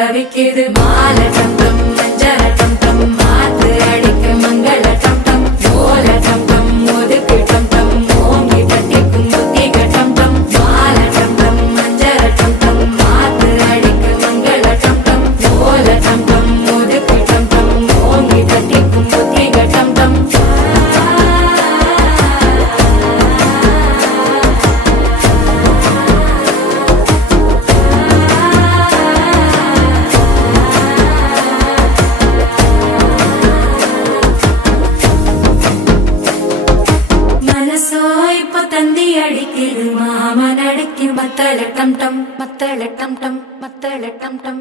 தவிக்குது மால டம் டம் மஞ்சள டம் டம் மாத்து அடிக்க மங்கள டம் டம் ஓல டம் டம் ஒதுக்கு டம் டம் ஓங்கி தட்டிக்கும் புத்திக டம் டம் மால டம் டம் மஞ்சள டம் டம் மாத்து அடிக்க மங்கள டம் டம் ஓல டம் டம் ஒதுக்கு டம் டம் ஓங்கி தட்டிக்கும் புத்திக டம் டம் தந்தி அடிக்குது மாமன் அடிக்கு மத்தள டம் டம் மத்தள டம் டம் மத்தள டம் டம்